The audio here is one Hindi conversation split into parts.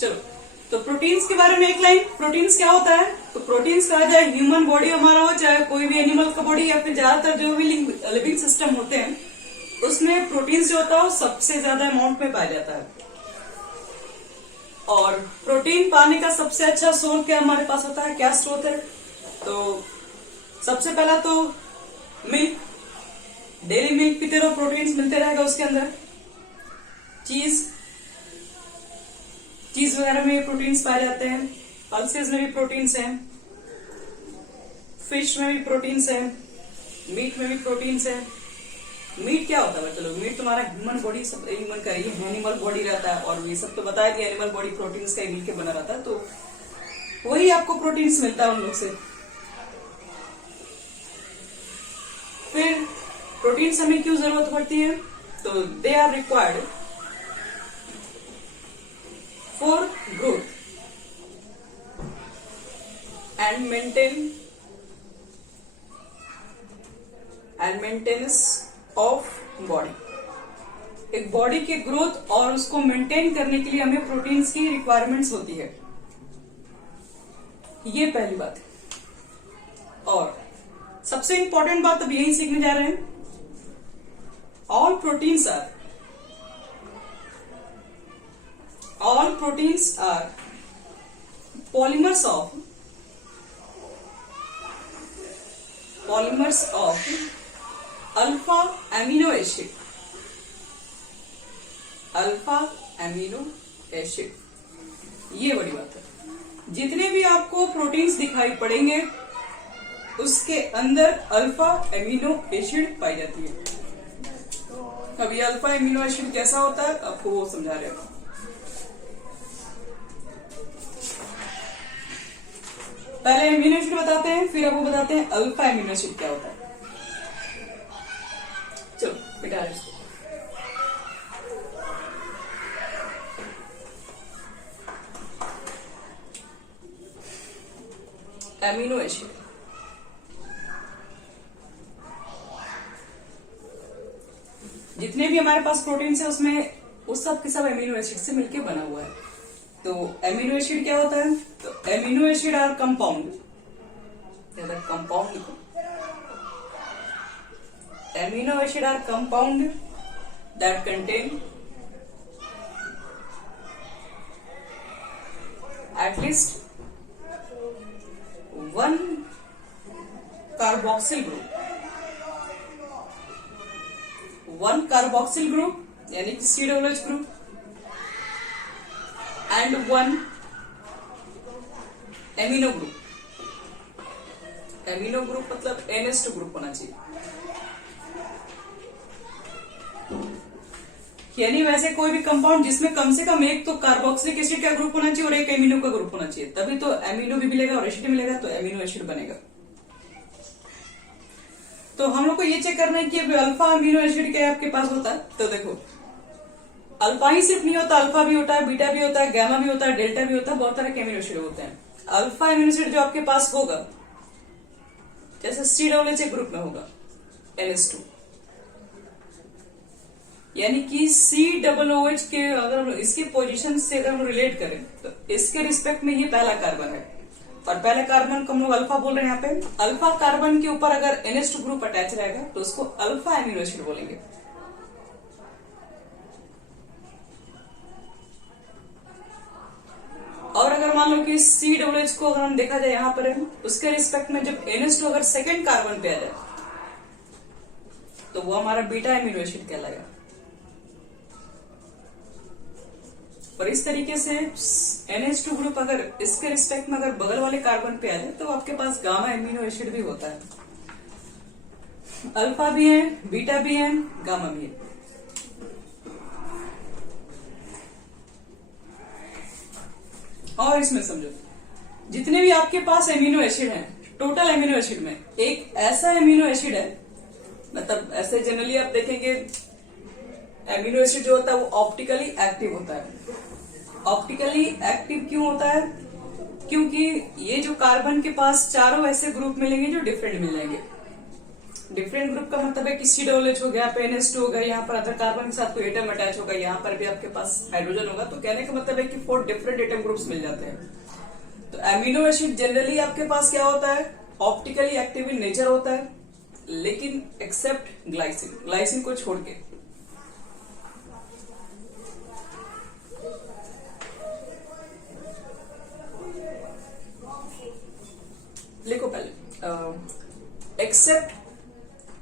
चलो, तो प्रोटीन्स के बारे में एक लाइन। प्रोटीन्स क्या होता है? तो प्रोटीन्स कहा जाए ह्यूमन बॉडी हमारा हो, चाहे कोई भी एनिमल का बॉडी, या फिर ज्यादातर जो भी लिविंग सिस्टम होते हैं उसमें प्रोटीन्स जो होता है वो सबसे ज्यादा अमाउंट में पाया जाता है। और प्रोटीन पाने का सबसे अच्छा स्रोत क्या हमारे पास होता है? क्या स्रोत है? तो सबसे पहला तो मिल्क। डेली मिल्क पीते रहो, प्रोटीन्स मिलते रहेगा उसके अंदर। चीज वगैरह में प्रोटीन्स पाए जाते हैं। पल्सेस में भी प्रोटीन्स हैं, फिश में भी प्रोटीन्स हैं, मीट में भी प्रोटीन्स हैं। मीट क्या होता है? चलो, मीट तुम्हारा ह्यूमन बॉडी, सब ह्यूमन का ही एनिमल बॉडी रहता है, और ये सब तो बता दिया, एनिमल बॉडी प्रोटीन्स का ही मिलकर बना रहता है, तो वही आपको प्रोटीन्स मिलता है उन लोग से। फिर प्रोटीन्स हमें क्यों जरूरत पड़ती है? तो they are required for growth and maintenance of body. एक बॉडी के ग्रोथ और उसको मेंटेन करने के लिए हमें प्रोटीन्स की रिक्वायरमेंट्स होती है, ये पहली बात है। और सबसे इंपॉर्टेंट बात अब यही सीखने जा रहे हैं, all proteins are polymers of alpha amino acid। ये बड़ी बात है। जितने भी आपको प्रोटीन्स दिखाई पड़ेंगे उसके अंदर अल्फा एमिनो एसिड पाई जाती है। अब ये अल्फा एमिनो एसिड कैसा होता है आपको वो समझा रहे हो। पहले एमिनो एसिड बताते हैं, फिर आपको बताते हैं अल्फा एमिनो एसिड क्या होता है। चलो बेटा, एमिनो एसिड जितने भी हमारे पास प्रोटीन्स है उसमें उस सब के सब एमिनो एसिड से मिलके बना हुआ है। तो एमिनो एसिड क्या होता है? तो amino acid are compound amino acid are compound that contain at least one carboxyl group यानी कि COOH group and one amino group मतलब NH2 ग्रुप होना चाहिए। यानी वैसे कोई भी कंपाउंड जिसमें कम से कम एक तो कार्बोक्सिलिक एसिड का ग्रुप होना चाहिए और एक एमिनो का ग्रुप होना चाहिए, तभी तो एमिनो भी मिलेगा और एसिड मिलेगा, तो एमिनो एसिड बनेगा। तो हम लोग को ये चेक करना है कि अल्फा अमीनो एसिड क्या आपके पास होता है। तो देखो, अल्फा ही सिर्फ नहीं होता, अल्फा भी होता है, बीटा भी होता है, गामा भी होता है, डेल्टा भी होता है, बहुत तरह के अमीनो एसिड होते हैं। अल्फा अमीनो एसिड जो आपके पास होगा जैसे COOH ग्रुप में होगा NH2, यानी कि COOH के अगर हम इसकी पोजीशन से अगर हम रिलेट करें तो इसके रिस्पेक्ट में ये पहला कार्बन है, और पहले कार्बन को हम लोग अल्फा बोल रहे हैं। यहाँ पे अल्फा कार्बन के ऊपर अगर NH2 ग्रुप अटैच रहेगा तो उसको अल्फा एमिनो एसिड बोलेंगे। और अगर मान लो कि COOH को अगर हम देखा जाए यहाँ पर उसके रिस्पेक्ट में जब NH2 अगर सेकेंड कार्बन पे आ जाए तो वो हमारा बीटा एमिनो एसिड कहलाएगा। और इस तरीके से NH2 ग्रुप अगर इसके रिस्पेक्ट में अगर बगल वाले कार्बन पे आ जाए तो आपके पास गामा एमिनो एसिड भी होता है। अल्फा भी है, बीटा भी है, गामा भी है। और इसमें समझो, जितने भी आपके पास एमिनो एसिड हैं, टोटल एमिनो एसिड में एक ऐसा एमिनो एसिड है, मतलब ऐसे जनरली आप देखेंगे एमिनो एसिड जो होता है वो ऑप्टिकली एक्टिव होता है। ऑप्टिकली एक्टिव क्यों होता है? क्योंकि ये जो कार्बन के पास चारों ऐसे ग्रुप मिलेंगे जो डिफरेंट मिलेंगे। डिफरेंट ग्रुप का मतलब है कि COOH हो गया, NH2 हो गया, यहाँ पर अदर कार्बन के साथ कोई एटम अटैच होगा, यहाँ पर भी आपके पास हाइड्रोजन होगा। तो कहने का मतलब है कि 4 डिफरेंट एटम ग्रुप्स मिल जाते हैं। तो एमिनो एसिड जनरली आपके पास क्या होता है, ऑप्टिकली एक्टिव इन नेचर होता है, लेकिन एक्सेप्ट ग्लाइसिन, ग्लाइसिन को छोड़ के। लिखो पहले, एक्सेप्ट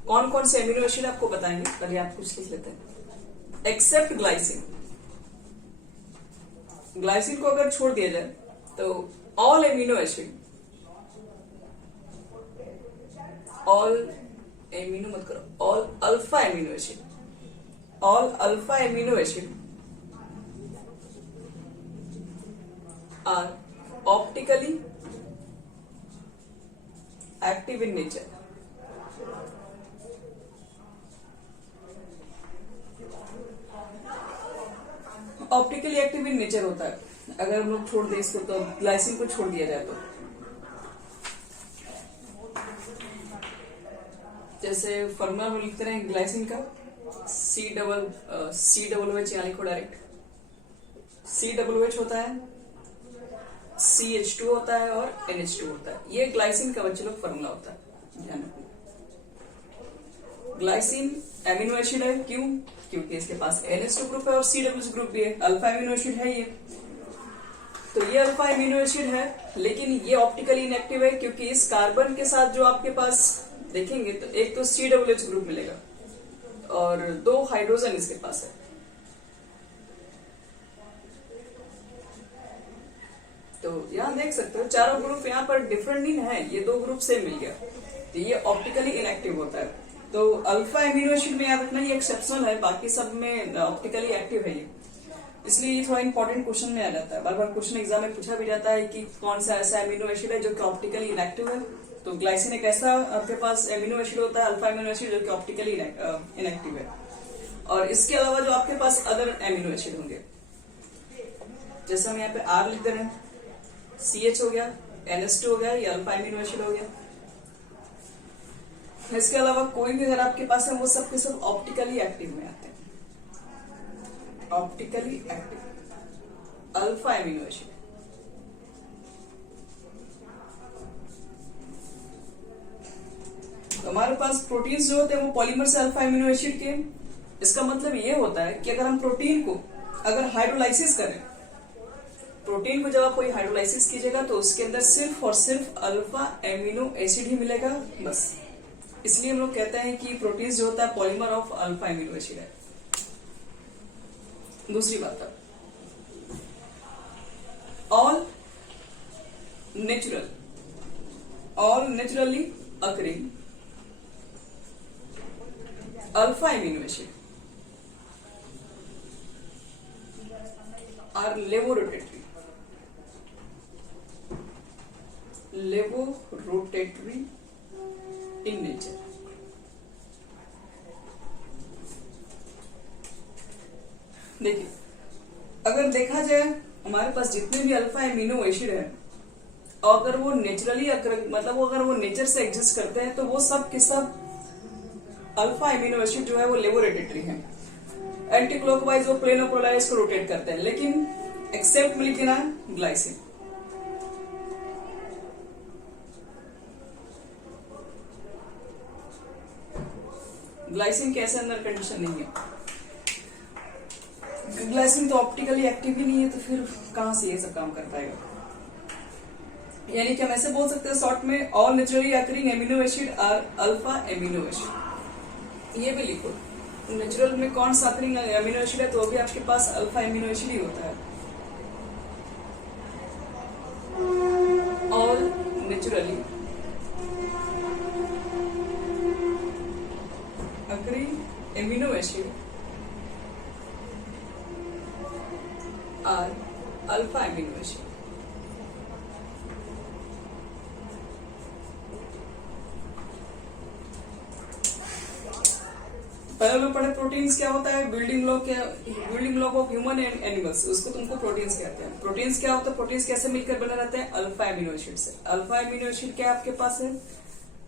कौन कौन से एमिनो एसिड आपको बताएंगे, पहले आप कुछ लिख लेते हैं। एक्सेप्ट ग्लाइसिन, ग्लाइसिन को अगर छोड़ दिया जाए तो all amino acid, all amino मत करो, all alpha amino acid, all alpha amino acid are optically active in nature. Optically active in nature होता है अगर हम लोग छोड़ दें इसको, तो ग्लाइसिन को छोड़ दिया जाए तो। जैसे फॉर्मूला में लिखते रहे ग्लाइसिन का, C=H, यहाँ लिखो डायरेक्ट, C=H होता है, CH2 होता है और NH2 होता है। ये ग्लाइसिन का बच्चे लोग फॉर्मूला होता है, ध्यान रखना। ग्लाइसिन एमिनो एसिड है, क्यों? क्योंकि इसके पास NH2 ग्रुप है और COOH ग्रुप भी है, अल्फा एमिनो एसिड है ये। तो ये अल्फा एमिनो एसिड है, लेकिन ये ऑप्टिकली इनएक्टिव है, क्योंकि इस कार्बन के साथ जो आपके पास देखेंगे तो एक तो COOH ग्रुप मिलेगा और 2 हाइड्रोजन इसके पास है। तो यहाँ देख सकते हो चारों ग्रुप यहाँ पर डिफरेंट नहीं है, ये 2 ग्रुप सेम मिल गया, तो ये ऑप्टिकली इनएक्टिव होता है। तो अल्फा एमिनो एसिड में याद रखना ये एक्सेप्शनल है, बाकी सब में ऑप्टिकली एक्टिव है ये, इसलिए ये थोड़ा इंपॉर्टेंट क्वेश्चन में आ जाता है। बार बार क्वेश्चन एग्जाम में पूछा भी जाता है कि कौन सा ऐसा एमिनो एसिड है जो कि ऑप्टिकली इनएक्टिव है। तो ग्लाइसिन एक ऐसा आपके पास एमिनो एसिड होता है, अल्फा एमिनो एसिड, जो कि ऑप्टिकली इनएक्टिव है। और इसके अलावा जो आपके पास अदर एमिनो एसिड होंगे, जैसे हम यहाँ पे R लिख दे रहे हैं, CH हो गया, NH2 हो गया, ये अल्फा एमिनो एसिड हो गया। इसके अलावा कोई भी अगर आपके पास है, वो सब के सब ऑप्टिकली एक्टिव में आते हैं, optically active alpha amino acid. तो हमारे पास प्रोटीन्स जो होते हैं वो पॉलीमर से अल्फा एमिनो एसिड के। इसका मतलब ये होता है कि अगर हम प्रोटीन को अगर हाइड्रोलाइसिस करें, प्रोटीन को जब आप कोई हाइड्रोलाइसिस कीजिएगा तो उसके अंदर सिर्फ और सिर्फ अल्फा एमिनो एसिड ही मिलेगा, बस। इसलिए हम लोग कहते हैं कि प्रोटीन जो होता है polymer of alpha amino acid है। दूसरी बात है, all naturally occurring alpha amino acid are levorotatory in nature. देखिए, अगर देखा जाए हमारे पास जितने भी अल्फा एमिनो एसिड है, अगर वो नेचुरली मतलब अगर वो नेचर से एग्जिस्ट करते हैं, तो वो सब के सब अल्फा एमिनो एसिड जो है वो लेवोरोटेटरी है। एंटी क्लॉकवाइज वो प्लेन और पोलराइज को रोटेट करते हैं, लेकिन एक्सेप्ट में लिख देना है ग्लाइसिन। ग्लाइसिन के ऐसे अंदर कंडीशन नहीं है, ग्लाइसिन तो ऑप्टिकली एक्टिव ही नहीं है, तो फिर कहां से ये सब काम कर पाएगा। यानी कि हम ऐसे बोल सकते हैं शॉर्ट में, all naturally occurring amino acid are alpha amino acid. ये भी लिखो, नेचुरल में कौन सा अकरिंग एमिनो एसिड है, तो वो भी आपके पास अल्फा एमिनो एसिड ही होता है। All naturally occurring amino acid are alpha amino acid. पहले लोग पढ़े प्रोटीन्स क्या होता है, building block of human and animals, उसको तुमको प्रोटीन्स कहते हैं। प्रोटीन्स क्या होता है, प्रोटीन्स कैसे मिलकर बने रहते हैं, अल्फा एमिनो एसिड से। अल्फा एमिनो एसिड क्या आपके पास है,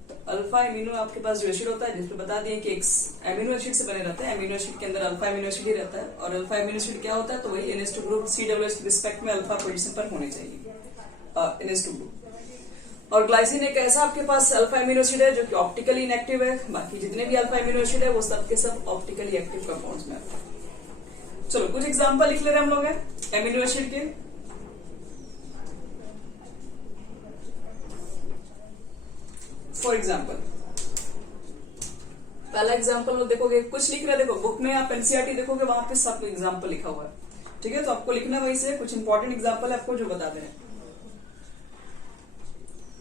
तो अल्फा एमिनो आपके पास जो एसिड होता है, जिसमें बता दिए कि एक एमिनो एसिड से बने रहते हैं, एमिनो एसिड के अंदर अल्फा एमिनो एसिड ही रहता है, और अल्फा एमिनो एसिड क्या होता है, तो वही NH2 ग्रुप COOH के रिस्पेक्ट में अल्फा पोजीशन पर होने चाहिए NH2 ग्रुप। और ग्लाइसिन एक ऐसा आपके पास अल्फा एमिनो एसिड है जो कि ऑप्टिकली इनएक्टिव है, बाकी जितने भी अल्फा एमिनो एसिड है वो सब के सब ऑप्टिकली एक्टिव कंपाउंड्स में आते हैं। चलो कुछ एग्जांपल लिख ले रहे हैं हम लोग एमिनो एसिड के। फॉर एग्जाम्पल पहला एग्जाम्पल वो देखोगे, कुछ लिख रहे, देखो बुक में आप एनसीईआरटी देखोगे, वहां पे सब एग्जाम्पल लिखा हुआ है, ठीक है, तो आपको लिखना वही से, कुछ इंपॉर्टेंट एग्जाम्पल है आपको जो बता दें।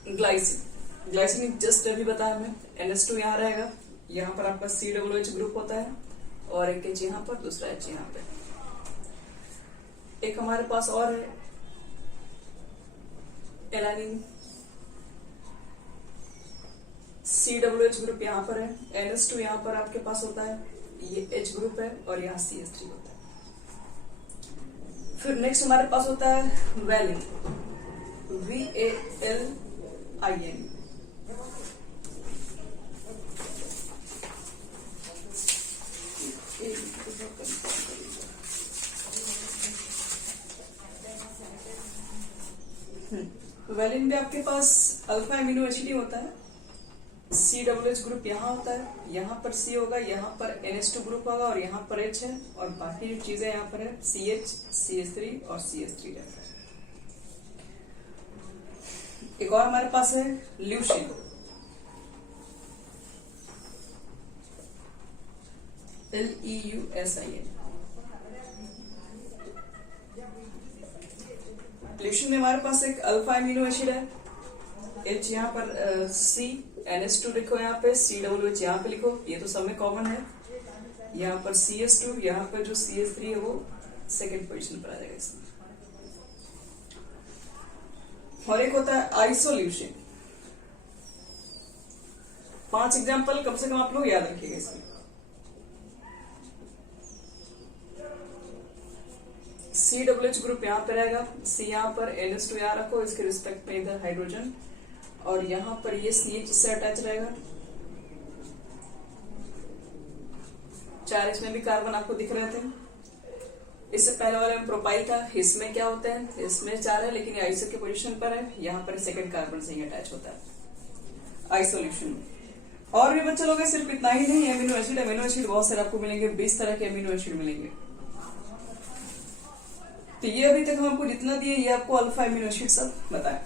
ग्लाइसिन जस्ट अभी बताया हमने, NH2 यहाँ रहेगा, यहाँ पर आपका COOH ग्रुप होता है, और एक H यहाँ पर, दूसरा H यहाँ पे। एक हमारे पास और है एलानिन, COOH ग्रुप यहाँ पर है, NH2 यहाँ पर आपके पास होता है, ये H ग्रुप है, और यहाँ CH3 होता है। फिर नेक्स्ट हमारे पास होता है वैलिन, VALIN। वैलिन में आपके पास अल्फा एमिनो एसिड ही होता है, COOH ग्रुप यहाँ होता है, यहाँ पर C होगा, यहाँ पर NH2 ग्रुप होगा, और यहाँ पर H है, और बाकी जो चीजें यहाँ पर है CH, CH3 और CH3 रहता है। एक और हमारे पास है ल्यूसिन, LEUSIN। ल्यूसिन में हमारे पास एक अल्फा एमिनो एसिड है, H यहाँ पर C, NH2 लिखो, यहाँ पे COOH यहाँ पे लिखो, ये तो सब में कॉमन है, यहाँ पर CH2, यहाँ पर जो CH3 है वो सेकेंड पोजीशन पर आ जाएगा इसमें। और एक होता है आइसोल्यूसिन। 5 एग्जाम्पल कम से कम आप लोग याद रखिएगा इसमें। COOH ग्रुप यहाँ पे रहेगा, C यहाँ पर, NH2 यहाँ रखो, इसके रिस्पेक्ट में इधर हाइड्रोजन, और यहाँ पर ये CH से अटैच रहेगा, 4 इसमें भी कार्बन आपको दिख रहे थे। इससे पहले वाले में प्रोपाइल था, इसमें क्या होता है, इसमें 4 है, लेकिन ये आइसो की पोजीशन पर है, यहाँ पर सेकंड कार्बन से ही अटैच होता है आइसोल्यूशन में। और भी बच्चे लोग सिर्फ इतना ही नहीं, एमिनो एसिड बहुत सारे आपको मिलेंगे, 20 तरह के एमिनो एसिड मिलेंगे। तो ये अभी तक हम आपको जितना दिए, ये आपको अल्फा एमिनो एसिड सब बताए।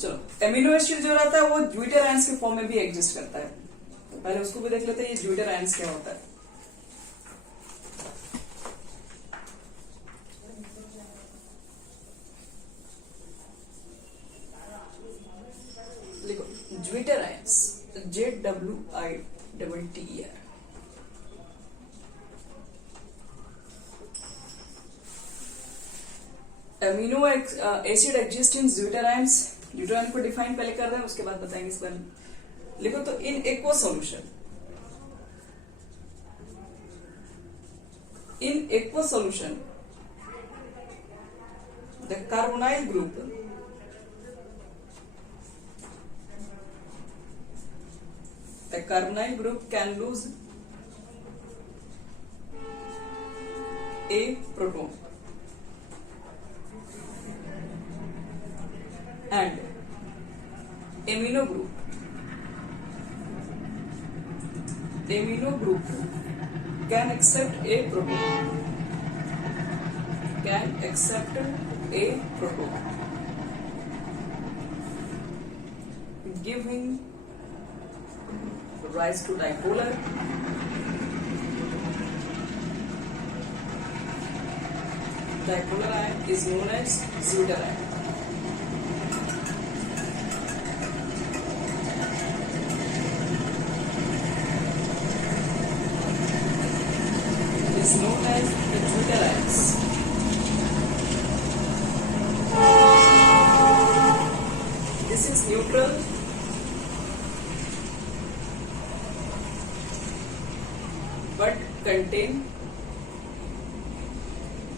चलो, एमिनो एसिड जो रहता है वो ज्यूटर आयंस के फॉर्म में भी एग्जिस्ट करता है, तो पहले उसको भी देख लेते हैं, ये ज्यूटर आयंस क्या होता है। देखो, zwitter ions, ZWITTER। Amino acid exist in zwitter ions. Zwitter ion को डिफाइन पहले कर रहे हैं, उसके बाद बताएंगे इस बारे में। लिखो तो, in aqua solution the carbonyl group can lose a proton and amino group can accept a proton, giving rise to dipolar ion is known as Zuiter ion. Is known as the Zuiter ions. This is neutral but contain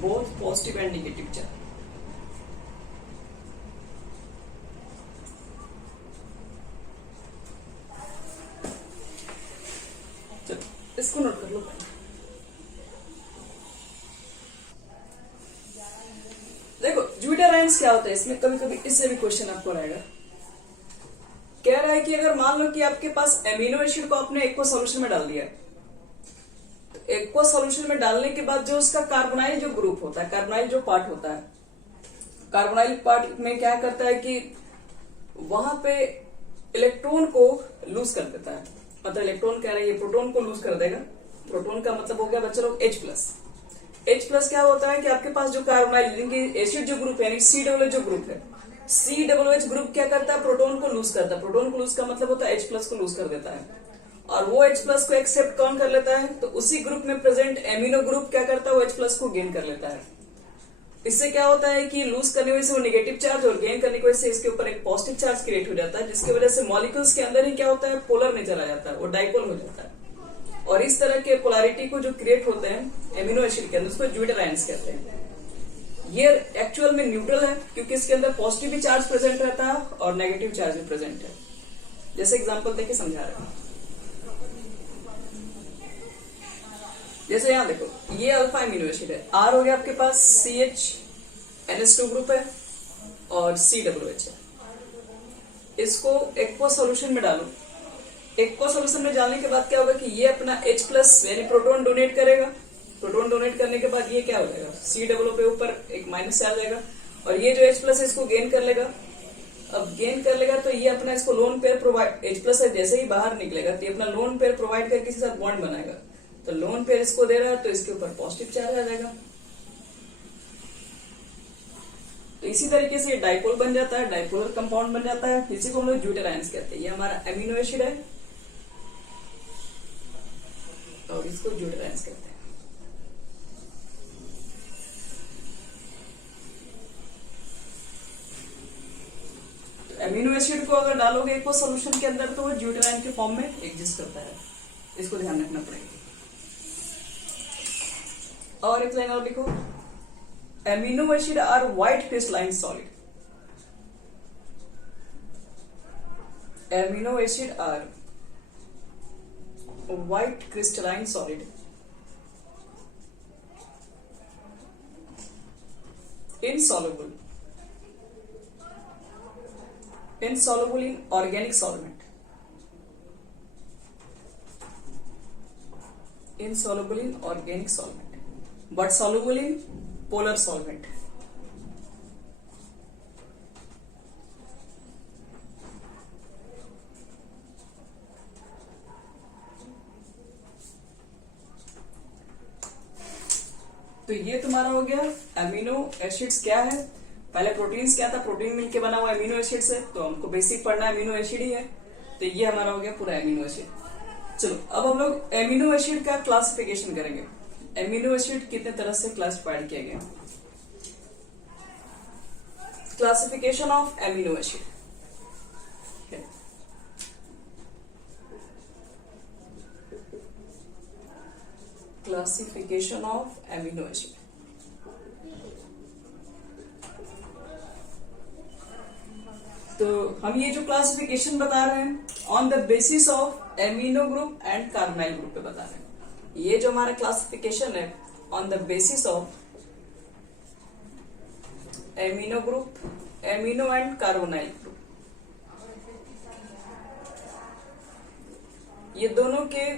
both positive and negative charge. Ions क्या होता है, इसमें कभी कभी इससे भी क्वेश्चन आपको रहेगा। कह रहा है कि अगर मान लो कि आपके पास एमिनो एसिड को आपने एक्वा सॉल्यूशन में डाल दिया, तो एक्वा सॉल्यूशन में डालने के बाद जो उसका कार्बोनाइल जो ग्रुप होता है, कार्बोनाइल जो पार्ट होता है, कार्बोनाइल पार्ट में क्या करता है कि वहां पे इलेक्ट्रॉन को लूज कर देता है। मतलब इलेक्ट्रॉन कह रहे हैं, ये प्रोटॉन को लूज कर देगा। प्रोटॉन का मतलब हो गया बच्चे लोग H प्लस। H प्लस क्या होता है कि आपके पास जो कार्बोनाइल एसिड जो ग्रुप है, यानी COOH जो ग्रुप है, COOH ग्रुप क्या करता है, प्रोटॉन को लूज करता है। प्रोटॉन को लूज का मतलब होता है H प्लस को लूज कर देता है, और वो H प्लस को एक्सेप्ट कौन कर लेता है, तो उसी ग्रुप में प्रेजेंट एमिनो ग्रुप क्या करता है, वो H प्लस को गेन कर लेता है। इससे क्या होता है कि लूज करने की वजह से वो नेगेटिव चार्ज और गेन करने की वजह से इसके ऊपर एक पॉजिटिव चार्ज क्रिएट हो जाता है, जिसकी वजह से मॉलिक्यूल्स के अंदर ही क्या होता है, पोलर नेचर आ जाता है, वो डाइपोल हो जाता है। और इस तरह के पोलैरिटी को जो क्रिएट होते हैं एमिनो एसिड के अंदर, उसको ज्यूटर आयंस कहते हैं। ये एक्चुअल में न्यूट्रल है, क्योंकि इसके अंदर पॉजिटिव भी चार्ज प्रेजेंट रहता है और नेगेटिव चार्ज भी प्रेजेंट है। जैसे एग्जाम्पल देके समझा रहे हैं। जैसे यहां देखो, ये अल्फा एमिनो एसिड है, R हो गया आपके पास, CH NH2 ग्रुप है और COOH है। इसको एक्वा सॉल्यूशन में डालो। एक्वा सॉल्यूशन में डालने के बाद क्या होगा कि ये अपना H प्लस यानी प्रोटॉन डोनेट करेगा। प्रोटॉन डोनेट करने के बाद ये क्या हो जाएगा, COO पे ऊपर एक माइनस चार्ज आएगा, और ये जो H प्लस है इसको गेन कर लेगा। अब गेन कर लेगा तो ये अपना इसको lone pair provide, H plus है जैसे ही बाहर निकलेगा तो ये अपना लोन पेयर प्रोवाइड करके किसी साथ बॉन्ड बनाएगा। तो लोन पेयर इसको दे रहा है तो इसके ऊपर पॉजिटिव चार्ज आ जाएगा। तो इसी तरीके से डाइपोल बन जाता है, डाइपोलर कंपाउंड बन जाता है। इसी को हम लोग ज्यूटर आयंस कहते हैं। ये हमारा एमिनो एसिड है और इसको ज्यूटर आयंस कहते हैं। तो एमिनो एसिड को अगर डालोगे एक्वा सॉल्यूशन के अंदर तो वो ज्यूटर आयन के फॉर्म में एग्जिस्ट करता है। इसको ध्यान रखना पड़ेगा। और एक लाइन और लिखो, amino acid are white crystalline solid. Amino acid are white crystalline solid insoluble in organic solvent, insoluble in organic solvent, but soluble in polar solvent. तो ये तुम्हारा हो गया एमिनो एसिड्स क्या है। पहले प्रोटीन्स क्या था, प्रोटीन मिलके बना हुआ एमिनो एसिड से, तो हमको बेसिक पढ़ना एमिनो एसिड ही है। तो ये हमारा हो गया पूरा एमिनो एसिड। चलो अब हम लोग एमिनो एसिड का क्लासिफिकेशन करेंगे। एमिनो एसिड कितने तरह से क्लासिफाइड किया गया। Classification of amino acid. Classification of amino acid. तो हम ये जो क्लासिफिकेशन बता रहे हैं on the basis of amino group and carbonyl group पे बता रहे हैं। ये जो हमारा क्लासिफिकेशन है on the basis of amino group, amino and carbonyl group, ये दोनों के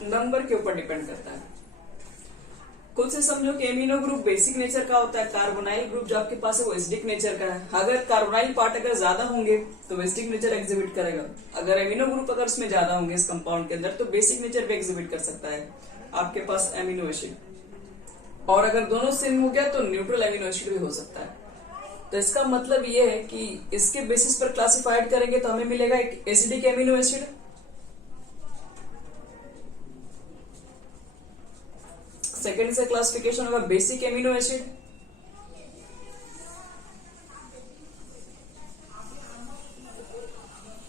नंबर के ऊपर डिपेंड करता है। खुद से समझो कि एमिनो ग्रुप बेसिक नेचर का होता है, कार्बोनाइल ग्रुप जो आपके पास है वो एसिडिक नेचर का है। अगर कार्बोनाइल पार्ट अगर ज्यादा होंगे तो एसिडिक नेचर एग्जिबिट करेगा। अगर एमिनो ग्रुप अगर उसमें ज्यादा होंगे इस कंपाउंड के अंदर तो बेसिक नेचर भी एग्जिबिट कर सकता है आपके पास एमिनो एसिड। और अगर दोनों सेम हो गया तो न्यूट्रल एमिनो एसिड भी हो सकता है। तो इसका मतलब ये है कि इसके बेसिस पर क्लासिफाइड करेंगे तो हमें मिलेगा एक एसिडिक एमिनो एसिड, सेकेंड से क्लासिफिकेशन होगा बेसिक एमिनो एसिड,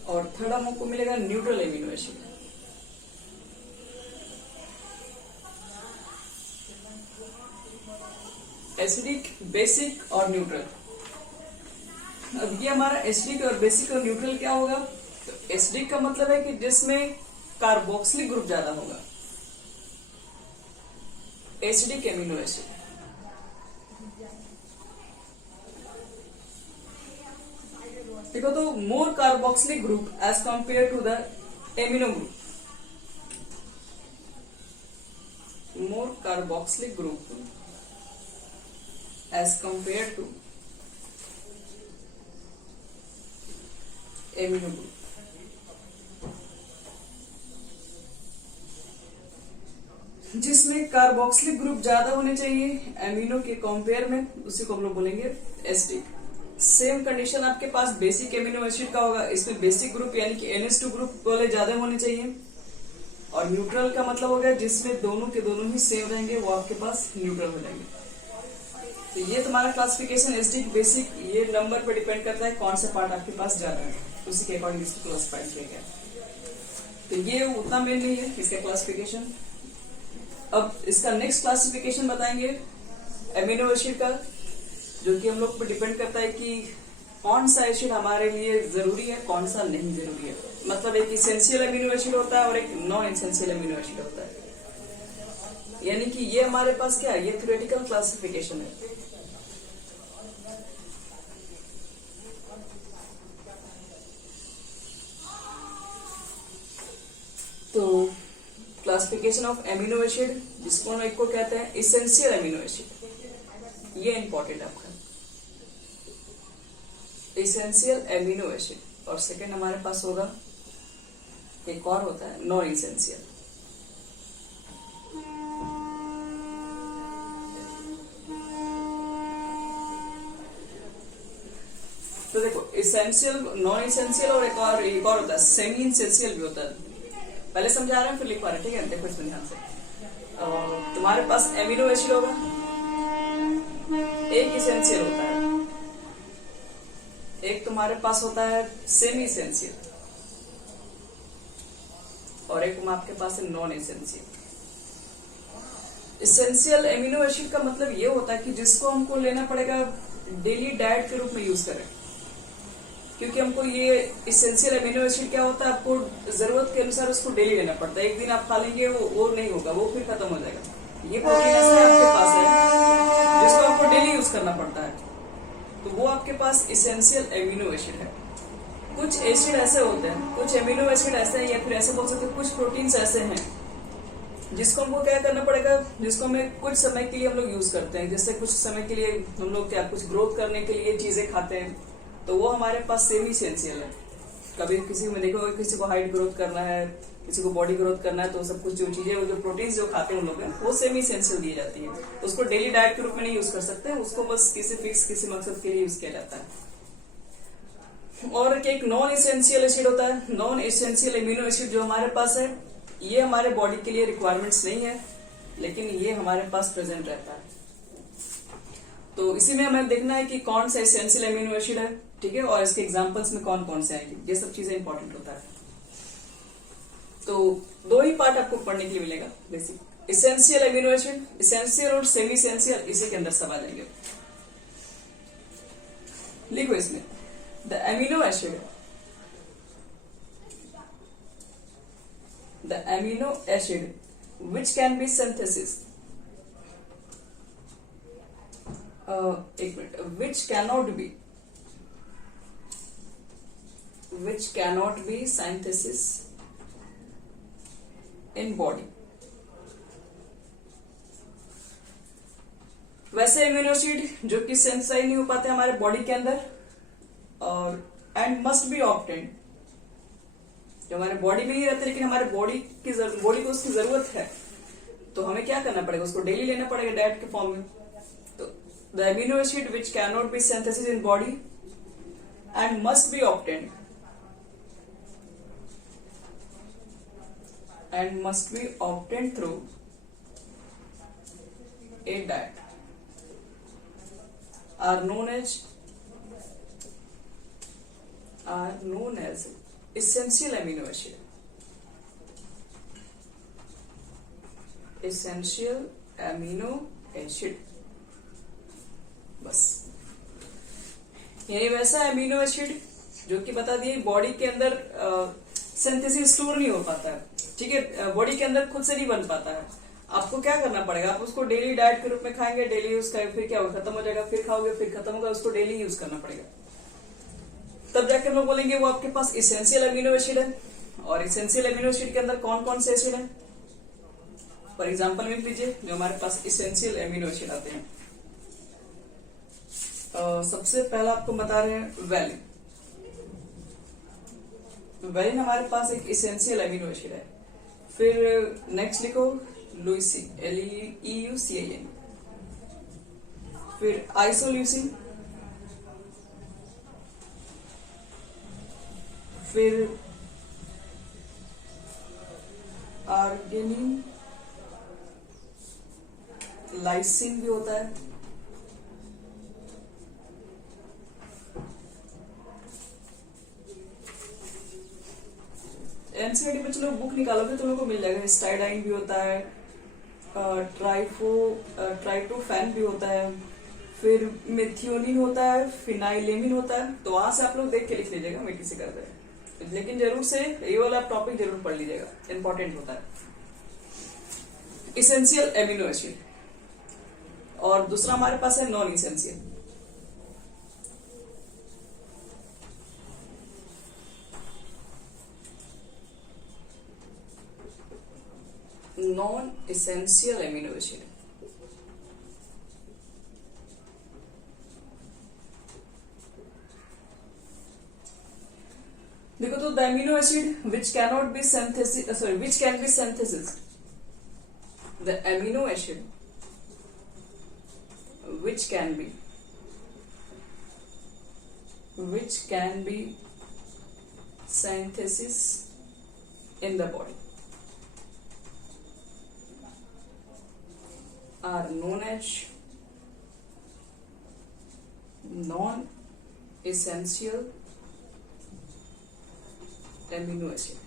और थर्ड हमको मिलेगा neutral amino acid. Acidic, basic और न्यूट्रल। अब ये हमारा एसिडिक और बेसिक और न्यूट्रल क्या होगा, तो एसिडिक का मतलब है कि जिसमें कार्बोक्सिलिक ग्रुप ज्यादा होगा, एसिडिक एमिनो एसिड। देखो तो more carboxylic group as compare to the amino group, more carboxylic group as compare to amino group. जिसमें कार्बोक्सिलिक ग्रुप ज्यादा होने चाहिए एमिनो के कंपेयर में, उसी को हम लोग बोलेंगे एसिडिक। सेम कंडीशन आपके पास बेसिक एमिनो एसिड का होगा, इसमें बेसिक ग्रुप यानी कि NH2 ग्रुप वाले ज्यादा होने चाहिए। और न्यूट्रल का मतलब हो गया जिसमें दोनों के दोनों ही सेम रहेंगे, वो आपके पास न्यूट्रल हो जाएंगे। तो ये तुम्हारा क्लासिफिकेशन एसिडिक बेसिक, ये नंबर पर डिपेंड करता है कौन सा पार्ट आपके पास ज्यादा है, उसी के अकॉर्डिंग इसको क्लासिफाई किया गया। तो ये उतना मेन नहीं है इसका क्लासिफिकेशन। अब इसका नेक्स्ट क्लासिफिकेशन बताएंगे एमिनो एसिड का, जो कि हम लोग पर डिपेंड करता है कि कौन सा एसिड हमारे लिए जरूरी है, कौन सा नहीं जरूरी है। मतलब एक इसेंशियल एमिनो एसिड होता है और एक नॉन इसेंशियल एमिनो एसिड होता है। यानी कि ये हमारे पास क्या है, ये थ्योरेटिकल क्लासिफिकेशन है। तो क्लासिफिकेशन ऑफ एमिनो एसिड, जिसको हम एक को कहते हैं इसेंशियल एमिनो एसिड, ये इंपॉर्टेंट है आपका, इसेंशियल एमिनो एसिड। और सेकंड हमारे पास होगा एक और होता है नॉन इसेंशियल। तो देखो इसेंशियल, नॉन इसेंशियल और एक और होता है सेमी इसेंशियल भी होता है। पहले समझा रहे हैं फिर लिखवा रहे हैं, ठीक है। देखो इसमें ध्यान से, तुम्हारे पास एमिनो एसिड होगा, एक इसेंशियल होता है, एक तुम्हारे पास होता है सेमी इसेंशियल, और एक आपके पास है non essential. Essential amino acid का मतलब ये होता है कि जिसको हमको लेना पड़ेगा डेली डाइट के रूप में यूज करें, क्योंकि हमको ये इसेंशियल एमिनो एसिड क्या होता है, आपको जरूरत के अनुसार उसको डेली लेना पड़ता है। एक दिन आप खा लेंगे वो नहीं होगा, वो फिर खत्म हो जाएगा। ये प्रोटीन ऐसा है आपके पास है जिसको आपको डेली यूज करना पड़ता है, तो वो आपके पास इसेंशियल एमिनो एसिड है। कुछ एसिड ऐसे होते हैं, कुछ एमिनो एसिड ऐसे हैं, या फिर ऐसे बोल सकते हैं कुछ प्रोटीन्स ऐसे हैं जिसको हमको क्या करना पड़ेगा, जिसको हमें कुछ समय के लिए हम लोग यूज करते हैं। जैसे कुछ समय के लिए हम लोग क्या कुछ ग्रोथ करने के लिए चीजें खाते हैं, तो वो हमारे पास सेमी इसेंशियल है। कभी किसी में देखो, किसी को हाइट ग्रोथ करना है, किसी को बॉडी ग्रोथ करना है, तो सब कुछ जो चीजें, जो प्रोटीन्स जो खाते हैं उन लोग, वो सेमी इसेंशियल दी जाती है। उसको डेली डाइट के रूप में नहीं यूज कर सकते, उसको बस किसी फिक्स किसी मकसद के लिए यूज किया जाता है। और एक नॉन इसेंशियल एसिड होता है, नॉन इसेंशियल एमिनो एसिड जो हमारे पास है, ये हमारे बॉडी के लिए रिक्वायरमेंट्स नहीं है, लेकिन ये हमारे पास प्रेजेंट रहता है। तो इसी में हमें देखना है कि कौन सा इसेंशियल एमिनो एसिड है, ठीक है, और इसके एग्जांपल्स में कौन कौन से आएंगे, ये सब चीजें इंपॉर्टेंट होता है। तो दो ही पार्ट आपको पढ़ने के लिए मिलेगा, basic essential amino acid, essential और सेमी इसेंशियल, इसी के अंदर सब आ जाएंगे। लिखो इसमें the amino acid, the amino acid which can be synthesis, एक minute, which cannot be synthesis in body। वैसे एमिनो एसिड जो कि सेंसाइज नहीं हो पाते हमारे बॉडी के अंदर, और एंड मस्ट बी ऑब्टेन्ड, जो हमारे बॉडी में ही रहते लेकिन हमारे बॉडी को उसकी जरूरत है, तो हमें क्या करना पड़ेगा, उसको डेली लेना पड़ेगा डाइट के फॉर्म में। तो the amino acid which can not be synthesis in body and must be obtained through a diet are known as essential amino acid, essential amino acid। बस यानी वैसा एमिनो एसिड जो कि बता दिए बॉडी के अंदर सिंथेसिस स्टोर नहीं हो पाता है, ठीक है, बॉडी के अंदर खुद से नहीं बन पाता है। आपको क्या करना पड़ेगा, आप उसको डेली डाइट के रूप में खाएंगे, डेली यूज करेंगे, फिर क्या होगा, खत्म हो जाएगा, फिर खाओगे, फिर खत्म होगा, उसको डेली यूज करना पड़ेगा, तब जाकर हम लोग बोलेंगे वो आपके पास इसेंशियल अमीनो एसिड है। और इसेंशियल अमीनो एसिड के अंदर कौन कौन से एसिड है, फॉर एग्जाम्पल लिख लीजिए जो हमारे पास इसेंशियल अमीनो एसिड आते हैं। सबसे पहला आपको बता रहे हैं वैलिन। वैलिन हमारे पास एक इसेंशियल अमीनो एसिड है। फिर नेक्स्ट लिखो लुइसिन, LEUCIN। फिर आइसोल्यूसिन, फिर आर्गिनिन, लाइसिन भी होता है, एनसीईआरटी में चलो बुक निकालोगे तो लोगों को मिल जाएगा। स्टाइडाइन भी होता है, ट्राइटोफैन भी होता है, फिर मेथियोनिन होता है, फिनाइलेमिन होता है। तो वहां से आप लोग देख के लिख लीजिएगा, मैं किसी करते हैं, लेकिन जरूर से ये वाला टॉपिक जरूर पढ़ लीजिएगा, इंपॉर्टेंट होता है। इसेंशियल एमिनो एसिड, और दूसरा हमारे पास है non essential. Non essential amino acid देखो तो the amino acid which cannot be synthesis, sorry which can be synthesis, the amino acid which can be synthesis in the body are known as non-essential amino acid।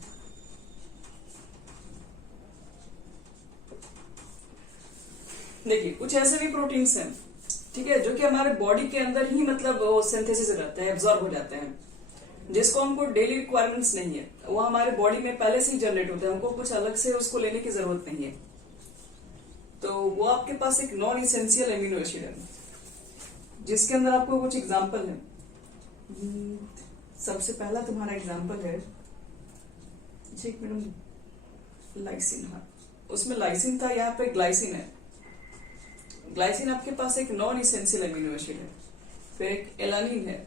देखिए कुछ ऐसे भी प्रोटीन्स हैं, ठीक है, जो कि हमारे बॉडी के अंदर ही मतलब वो सिंथेसिस रहते हैं, एब्जॉर्ब हो जाते हैं, जिसको हमको डेली रिक्वायरमेंट्स नहीं है, वो हमारे बॉडी में पहले से ही जनरेट होते हैं, हमको कुछ अलग से उसको लेने की जरूरत नहीं है। तो वो आपके पास एक नॉन इसेंशियल एमिनो एसिड है, जिसके अंदर आपको कुछ एग्जाम्पल है। सबसे पहला तुम्हारा एग्जाम्पल है जी मैडम लाइसिन। हाँ, उसमें लाइसिन था, यहाँ पे ग्लाइसिन है। ग्लाइसिन आपके पास एक नॉन इसेंशियल एमिनो एसिड है। फिर एक एलानिन है,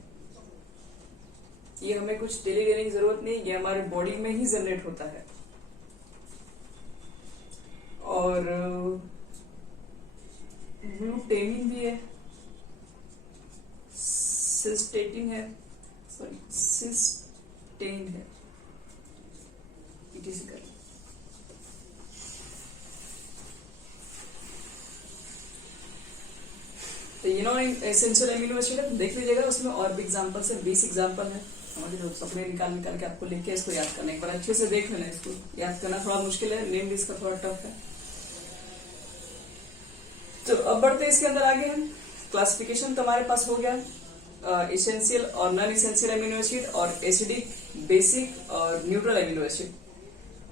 ये हमें कुछ डेली लेने की जरूरत नहीं, ये हमारे बॉडी में ही जनरेट होता है। और ग्लूटेमिन भी है, सिस्टेटिन है, सॉरी सिस्टेन है, इटीसी कर। तो ये नॉन एसेंशियल एमिनो एसिड है, देख लीजिएगा, उसमें और भी एग्जांपल्स है, 20 एग्जांपल है। हमारे सपने निकाल के आपको लिख के इसको याद करना, एक बार अच्छे से देख लेना। इसको याद करना थोड़ा मुश्किल है, नेम भी इसका थोड़ा टफ है। तो अब बढ़ते हैं इसके अंदर आगे। हम क्लासिफिकेशन तो हमारे पास हो गया, इसेंशियल और नॉन इसेंशियल एमिनो एसिड, और एसिडिक, बेसिक और न्यूट्रल एमिनो एसिड।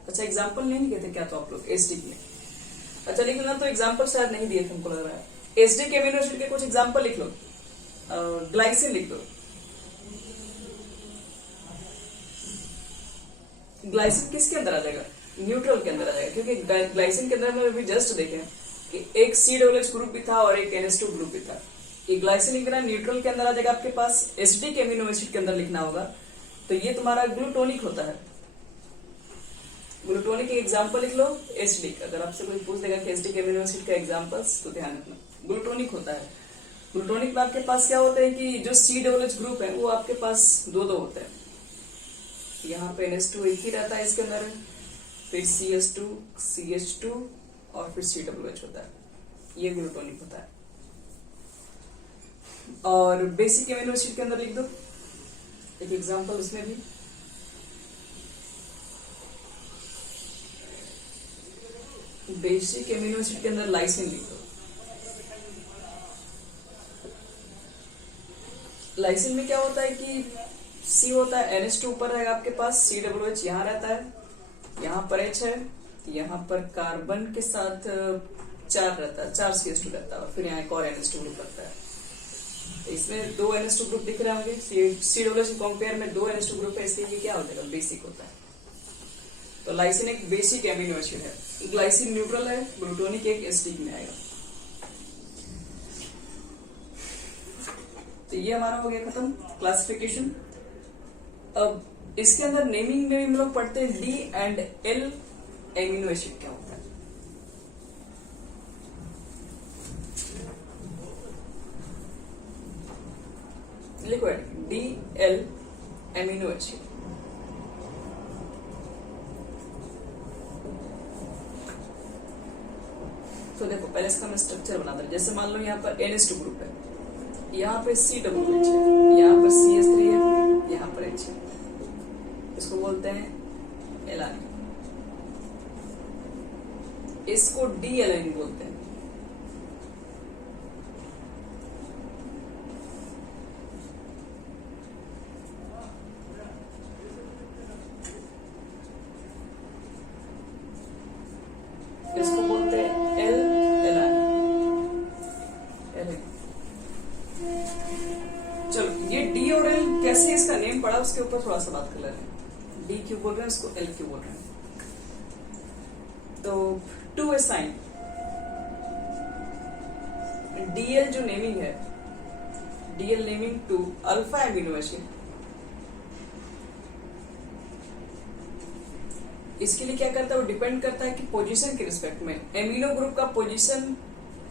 अच्छा, एग्जाम्पल नहीं कहते क्या तो आप लोग एसिडिक में? अच्छा लिख लेना, तो एग्जाम्पल शायद नहीं दिए तुमको लग रहा है। एसिडिक एमिनो एसिड के कुछ एग्जाम्पल लिख लो। ग्लाइसिन लिख लो। ग्लाइसिन किसके अंदर आ जाएगा? न्यूट्रल के अंदर आ जाएगा, क्योंकि ग्लाइसिन के अंदर में अभी जस्ट देखे कि एक COOH ग्रुप भी था और एक NH2 ग्रुप भी था। ये ग्लाइसिन लिखना न्यूट्रल के अंदर आ जाएगा आपके पास। एसिडिक एमिनो एसिड के अंदर लिखना होगा, तो ये तुम्हारा ग्लूटोनिक होता है। ग्लूटोनिक के एग्जाम्पल लिख लो। एसिडिक, अगर आपसे कोई पूछ देगा कि एसिडिक एमिनो एसिड का एग्जाम्पल्स, तो ध्यान रखना ग्लूटोनिक होता है। ग्लूटोनिक में आपके पास क्या होता है कि जो COOH ग्रुप है वो आपके पास दो होते हैं। यहाँ पे NH2 एक ही रहता है इसके अंदर, फिर CS2, CH2 और फिर COOH होता है, ये ग्लूटोनिक होता है। और बेसिक एमिनो एसिड के अंदर लिख दो एक एग्जांपल, उसमें भी बेसिक एमिनो एसिड के अंदर लाइसिन लिख दो। लाइसिन में क्या होता है कि C होता है, NH2 ऊपर रहेगा आपके पास, COOH यहाँ रहता है, यहाँ पर H है, यहाँ पर कार्बन के साथ 4 रहता है, 4 CH2 रहता है, और फिर यहाँ एक और NH2 ग्रुप रहता है। तो इसमें दो NH2 ग्रुप दिख रहे होंगे, COOH कंपेयर में दो NH2 ग्रुप है, इसलिए ये क्या होता है, बेसिक होता है। तो लाइसिन एक बेसिक एमिनो एसिड है, ग्लाइसिन न्यूट्रल है, ग्लूटोनिक एक एसिडिक में आएगा। तो ये हमारा हो गया खत्म क्लासिफिकेशन। अब इसके अंदर नेमिंग में हम लोग पढ़ते हैं D and L amino acid क्या होता है। लिखो DL एमिनो एसिड। तो देखो पहले इसका मैं स्ट्रक्चर बनाता हूं। जैसे मान लो यहाँ पर NH2 ग्रुप है, यहाँ पे COOH है, यहाँ पर CH3 है, यहाँ पर H है, इसको बोलते हैं एलानिन, इसको डी एलानिन बोलते हैं। इसको बोलते हैं एल एलानिन। चलो ये डी और एल कैसे इसका नेम पड़ा उसके ऊपर थोड़ा सा बात कर लेते हैं। डी क्यों बोल रहे हैं, इसको एल क्यों बोल रहे हैं। तो टू ए साइन डीएल जो नेमिंग है, DL naming to alpha amino acid, इसके लिए क्या करता है, वो डिपेंड करता है कि पोजीशन के रिस्पेक्ट में एमिनो ग्रुप का पोजीशन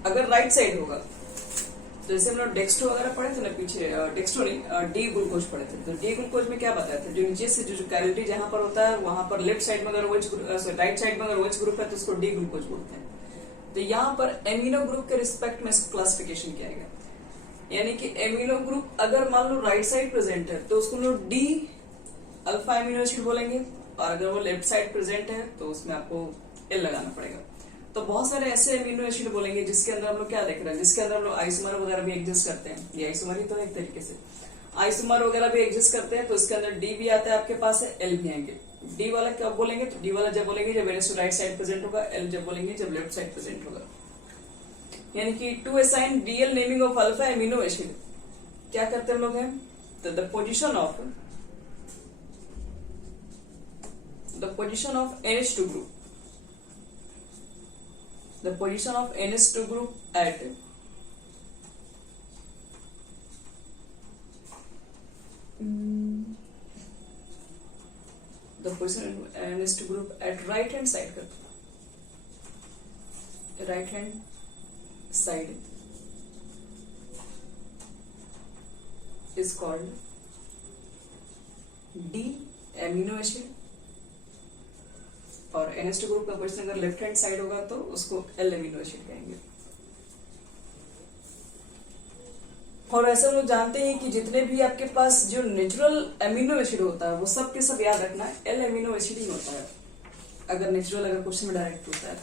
अगर राइट साइड होगा, तो जैसे हम लोग डेक्स्ट्रो वगैरह पढ़े थे ना पीछे, डेक्स्ट्रो नहीं डी ग्लूकोज पढ़े थे, तो डी ग्लूकोज में क्या बताया था, जो नीचे से जो कैलोरी जहां पर होता है वहां पर लेफ्ट साइड में अगर राइट साइड में अगर OH ग्रुप है तो उसको डी ग्लूकोज बोलते हैं। तो यहाँ पर एमिनो ग्रुप के रिस्पेक्ट में इसको क्लासिफिकेशन किया गया, यानी कि एमिनो ग्रुप अगर मान लो राइट साइड प्रेजेंट है तो उसको लोग डी अल्फा एमिनो एसिड बोलेंगे, और अगर वो लेफ्ट साइड प्रेजेंट है तो उसमें आपको एल लगाना पड़ेगा। तो बहुत सारे ऐसे एमिनो एसिड बोलेंगे जिसके अंदर हम लोग क्या देख रहे हैं, जिसके अंदर हम लोग आइसोमर वगैरह भी एग्जिस्ट करते हैं, ये आइसोमर ही तो है एक तरीके से, आइसोमर वगैरह भी एग्जिस्ट करते हैं, तो इसके अंदर डी भी आता है आपके पास है, एल भी आएंगे। डी वाला कब बोलेंगे, तो डी वाला जब बोलेंगे जब NH2 राइट साइड प्रेजेंट होगा, एल जब बोलेंगे जब लेफ्ट साइड प्रेजेंट होगा। यानी कि to assign DL naming of alpha amino acid क्या करते हम लोग हैं, तो the position of NH2 group, the position of NH2 group at the position of NH2 group at right hand side कर, right hand side is called D amino acid, और NH2 ग्रुप का पोजीशन अगर लेफ्ट हैंड साइड होगा तो उसको एल एमिनो एसिड कहेंगे। और ऐसे हम लोग जानते हैं कि जितने भी आपके पास जो नेचुरल एमिनो एसिड होता है वो सब के सब याद रखना है एल एमिनो एसिड ही होता है, अगर नेचुरल अगर क्वेश्चन में डायरेक्ट होता है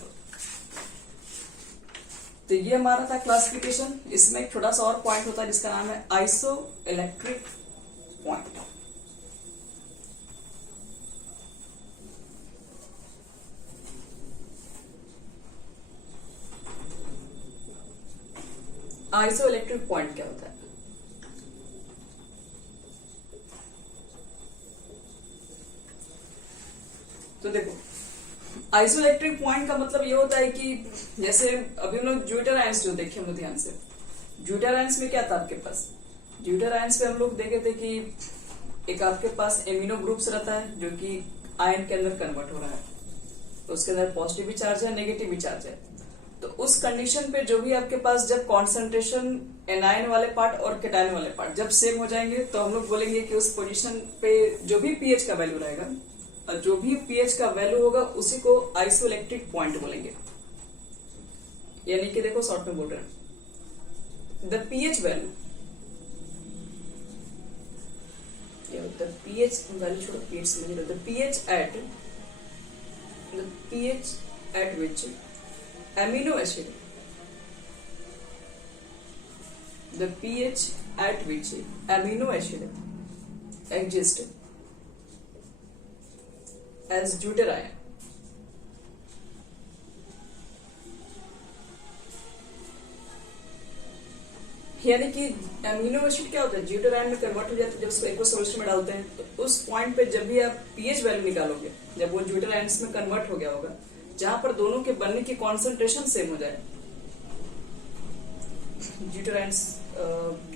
तो ये हमारा था क्लासिफिकेशन। इसमें एक छोटा सा और पॉइंट होता है जिसका नाम है iso electric point. Iso electric point क्या होता है, तो देखो आइसो इलेक्ट्रिक पॉइंट का मतलब ये होता है कि जैसे अभी हम लोग ज्यूटर आयंस जो देखे हम लोग ध्यान से, ज्यूटर आयंस में क्या था आपके पास, ज्यूटर आयंस पे हम लोग देखे थे कि एक आपके पास एमिनो ग्रुप्स रहता है जो कि आयन के अंदर कन्वर्ट हो रहा है, तो उसके अंदर पॉजिटिव भी चार्ज है नेगेटिव भी चार्ज है। तो उस कंडीशन पे जो भी आपके पास जब कॉन्सेंट्रेशन एनायन वाले पार्ट और केटायन वाले पार्ट जब सेम हो जाएंगे तो हम लोग बोलेंगे कि उस पोजीशन पे जो भी पीएच का वैल्यू रहेगा, और जो भी पीएच का वैल्यू होगा उसी को आइसोइलेक्ट्रिक पॉइंट बोलेंगे। यानी कि देखो शॉर्ट में बोल रहे हैं the pH value, the pH value छोड़ो पीएच समझ लो, the pH at which amino acid, the pH at which amino acid exists as deuterion यानी कि अमीनो एसिड क्या होता है, ड्यूटेरायन में कन्वर्ट हो जाता है जब उसको एक्वस सॉल्यूशन में डालते हैं। तो उस पॉइंट पे जब भी आप पीएच वैल्यू निकालोगे, जब वो ड्यूटेरायंस में कन्वर्ट हो गया होगा, जहां पर दोनों के बनने की कॉन्सेंट्रेशन सेम हो जाए, zwitterions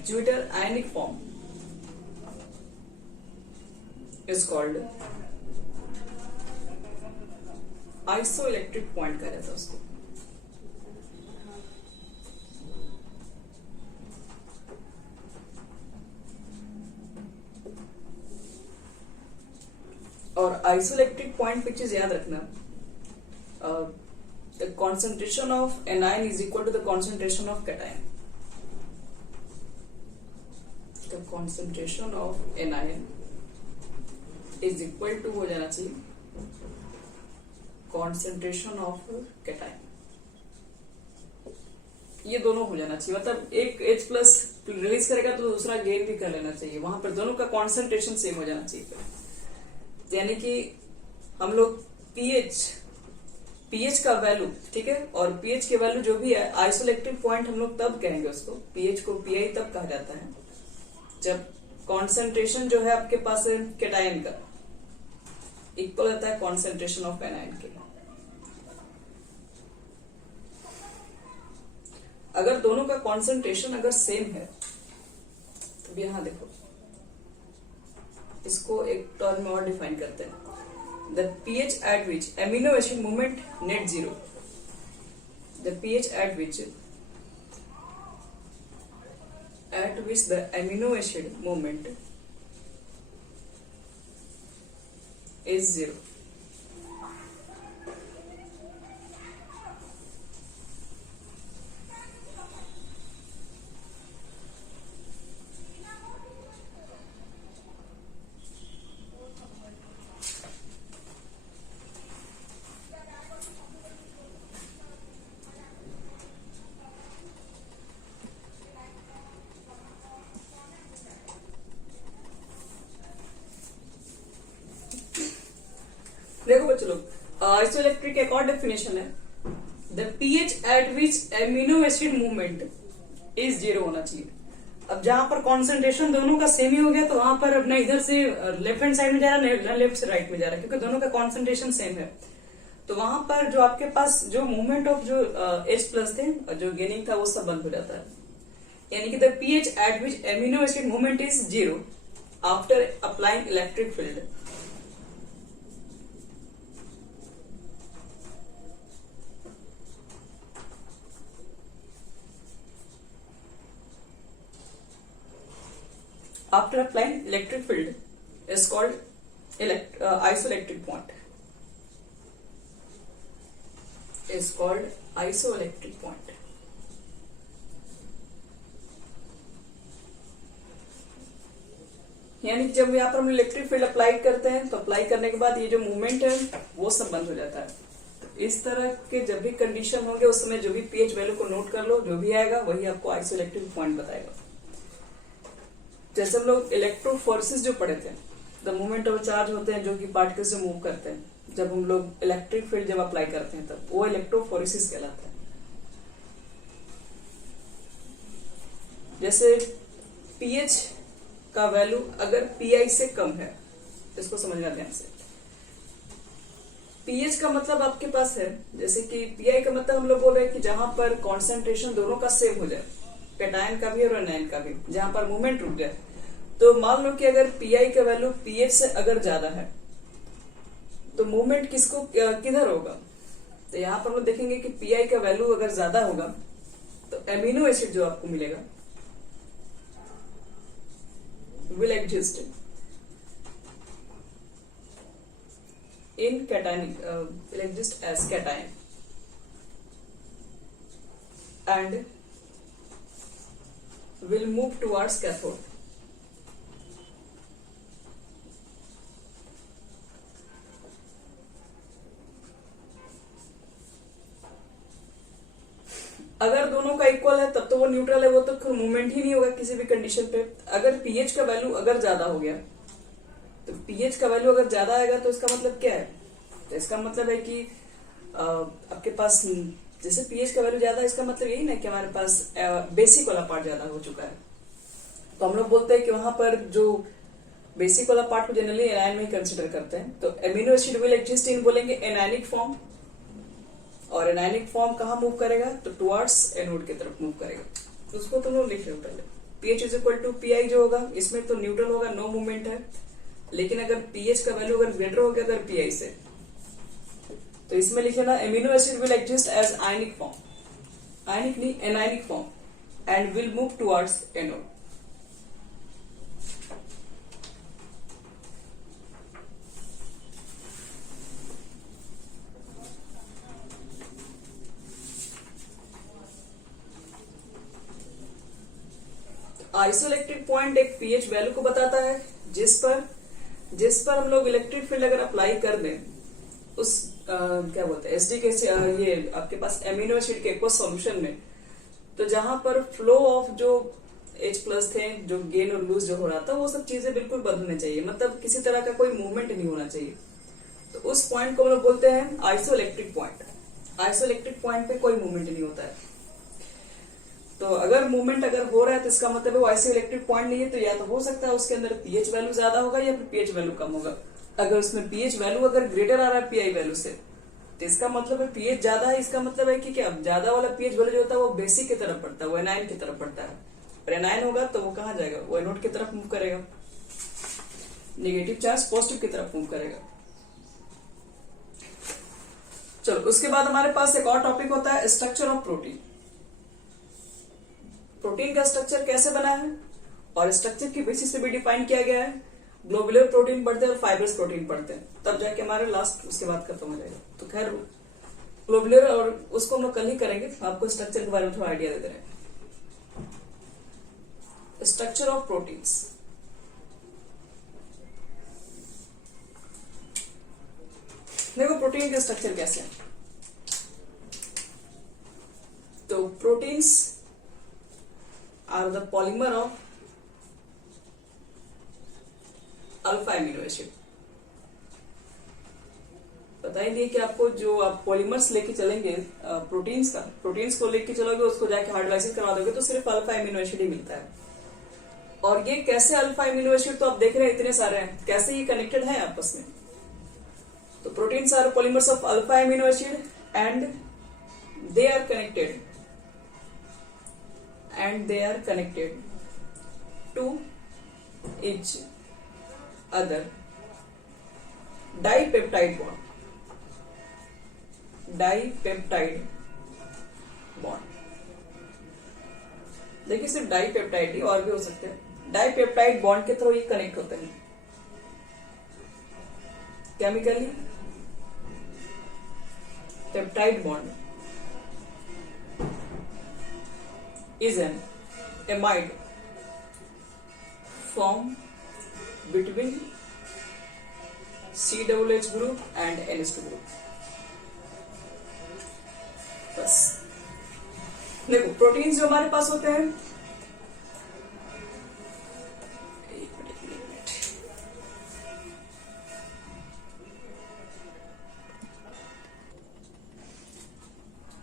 zwitterionic form is called isoelectric point कहा जाता है उसको। और आइसोइलेक्ट्रिक पॉइंट पे चीज याद रखना, the concentration of anion is equal to the concentration of cation. The concentration of anion is equal to हो जाना चाहिए कॉन्सेंट्रेशन ऑफ कैटायन। ये दोनों हो जाना चाहिए, मतलब एक H प्लस रिलीज करेगा तो दूसरा गेन भी कर लेना चाहिए, वहां पर दोनों का कॉन्सेंट्रेशन सेम हो जाना चाहिए। यानी कि हम लोग पीएच का वैल्यू, ठीक है, और पीएच के वैल्यू जो भी है, आइसोइलेक्ट्रिक पॉइंट हम लोग तब कहेंगे उसको, पीएच को पीआई तब कहा जाता है जब कॉन्सेंट्रेशन जो है आपके पास है कैटायन का इक्वल रहता है कॉन्सेंट्रेशन ऑफ एनायन के। अगर दोनों का कॉन्सेंट्रेशन अगर सेम है तो यहां देखो, इसको एक टर्म में और डिफाइन करते हैं, the pH at which amino acid movement net zero, the pH at which the amino acid movement is zero। देखो बच्चों लोग, आइसोइलेक्ट्रिक एक और डेफिनेशन है, the pH at which amino acid movement is zero होना चाहिए। अब जहां पर कॉन्सेंट्रेशन दोनों का सेम ही हो गया तो वहां पर अपना इधर से लेफ्ट हैंड साइड में जा रहा है, लेफ्ट से राइट में जा रहा है, क्योंकि दोनों का कॉन्सेंट्रेशन सेम है। तो वहां पर जो आपके पास जो मूवमेंट ऑफ जो H प्लस थे, जो गेनिंग था, वो सब बंद हो जाता है। यानी कि the pH at which amino acid movement is zero after applying electric field. After applying electric field is called isoelectric point, is called isoelectric point। यानी जब यहाँ पर हम इलेक्ट्रिक फील्ड अप्लाई करते हैं तो अप्लाई करने के बाद ये जो मूवमेंट है वो सब बंद हो जाता है। तो इस तरह के जब भी कंडीशन होंगे उस समय जो भी पीएच वैल्यू को नोट कर लो, जो भी आएगा वही आपको आइसोइलेक्ट्रिक पॉइंट बताएगा। जैसे हम लोग इलेक्ट्रोफोर्सिस जो पढ़े थे, द मूवमेंट ऑफ चार्ज होते हैं जो कि पार्टिकल्स जो मूव करते हैं, जब हम लोग इलेक्ट्रिक फील्ड जब अप्लाई करते हैं तब वो इलेक्ट्रोफोर्सिस कहलाता है। जैसे पीएच का वैल्यू अगर पीआई से कम है, इसको समझना ध्यान से। पीएच का मतलब आपके पास है, जैसे कि पीआई का मतलब हम लोग बोल रहे हैं कि जहां पर कॉन्सेंट्रेशन दोनों का सेम हो जाए, कैटायन का भी और एनायन का भी, जहां पर मूवमेंट रुक जाए। तो मान लो कि अगर पीआई का वैल्यू पीएच से अगर ज्यादा है तो मूवमेंट किसको किधर होगा, तो यहां पर हम लोग देखेंगे कि पीआई का वैल्यू अगर ज्यादा होगा तो एमिनो एसिड जो आपको मिलेगा will exist in cationic, will exist as cation and will move towards cathode। अगर दोनों का इक्वल है तब तो वो न्यूट्रल है, वो तो मूवमेंट ही नहीं होगा किसी भी कंडीशन पे। अगर पीएच का वैल्यू अगर ज्यादा हो गया तो पीएच का वैल्यू अगर ज्यादा आएगा तो इसका मतलब क्या है, तो इसका मतलब है कि आपके पास जैसे पीएच का वैल्यू ज्यादा, इसका मतलब यही ना कि हमारे पास बेसिक वाला पार्ट ज्यादा हो चुका है। तो हम लोग बोलते हैं कि वहां पर जो बेसिक वाला पार्ट को जनरली एनायन में कंसिडर करते हैं। तो एमिनो एसिड विल एग्जिस्ट इन बोलेंगे एनायनिक फॉर्म, और एनायनिक फॉर्म कहाँ मूव करेगा, तो टुवर्ड्स एनोड की तरफ मूव करेगा। उसको तुम लोग लिख रहे हो पहले, pH is equal to pI जो होगा, इसमें तो न्यूट्रल होगा, नो मूवमेंट है। लेकिन अगर पीएच का वैल्यू अगर ग्रेटर हो गया अगर पीआई से, तो इसमें लिख लेना amino acid will exist as ionic form, ionic नहीं anionic form, and will move towards anode. Isoelectric point एक पीएच वैल्यू को बताता है जिस पर हम लोग इलेक्ट्रिक फील्ड अगर अप्लाई कर दें उस क्या बोलते हैं एसडी के ये आपके पास एमिनो एसिड के एक्वस सॉल्यूशन में, तो जहां पर फ्लो ऑफ जो H प्लस थे, जो गेन और लूज जो हो रहा था, वो सब चीजें बिल्कुल बंद होने चाहिए, मतलब किसी तरह का कोई मूवमेंट नहीं होना चाहिए। तो उस पॉइंट को हम लोग बोलते हैं आइसोइलेक्ट्रिक पॉइंट। आइसोइलेक्ट्रिक पॉइंट पे कोई मूवमेंट नहीं होता है। तो अगर मूवमेंट अगर हो रहा है तो इसका मतलब वो आइसोइलेक्ट्रिक पॉइंट नहीं है। तो या तो हो सकता है उसके अंदर पीएच वैल्यू ज्यादा होगा या फिर पीएच वैल्यू कम होगा। अगर उसमें पीएच वैल्यू अगर ग्रेटर आ रहा है पीआई वैल्यू से, तो इसका मतलब है पीएच ज्यादा है। इसका मतलब है कि क्या ज्यादा वाला पीएच वैल्यू जो होता है वो बेसिक की तरफ पड़ता है, वो एनायन की तरफ पड़ता है। और एनायन होगा तो वो कहाँ जाएगा, वो एनोड की तरफ मूव करेगा, नेगेटिव चार्ज पॉजिटिव की तरफ मूव करेगा। चलो उसके बाद हमारे पास एक और टॉपिक होता है स्ट्रक्चर ऑफ प्रोटीन। प्रोटीन का स्ट्रक्चर कैसे बना है और स्ट्रक्चर की बेसिस से भी डिफाइन किया गया है। ग्लोबुलर प्रोटीन पढ़ते हैं और फाइब्रस प्रोटीन पढ़ते हैं, तब जाके हमारे लास्ट उसके बाद खत्म हो जाएगा। तो खैर ग्लोबुलर और उसको हम लोग कल ही करेंगे, आपको स्ट्रक्चर के बारे में थोड़ा आइडिया दे रहे हैं। स्ट्रक्चर ऑफ प्रोटीन्स, देखो प्रोटीन का स्ट्रक्चर कैसे है। तो proteins are the polymer of alpha amino acid. पता ही नहीं कि आपको जो आप पॉलीमर्स लेके चलेंगे प्रोटीन्स को लेके चलोगे, उसको जाके हाइड्रोलाइसिस करवा दोगे तो सिर्फ अल्फा एमिनो एसिड ही मिलता है। और ये कैसे अल्फा एमिनो एसिड, तो आप देख रहे हैं इतने सारे हैं, कैसे ये कनेक्टेड है आपस में। तो proteins are polymers of alpha amino acid and they are connected to each other dipeptide bond। देखिए सिर्फ डाइपेप्टाइड ही, और भी हो सकते हैं। डाइपेप्टाइड बॉन्ड के थ्रू ये कनेक्ट होते हैं chemically. Peptide bond is an amide formed between COOH group and NH2 group। बस देखो प्रोटीन्स जो हमारे पास होते हैं, एक मिनट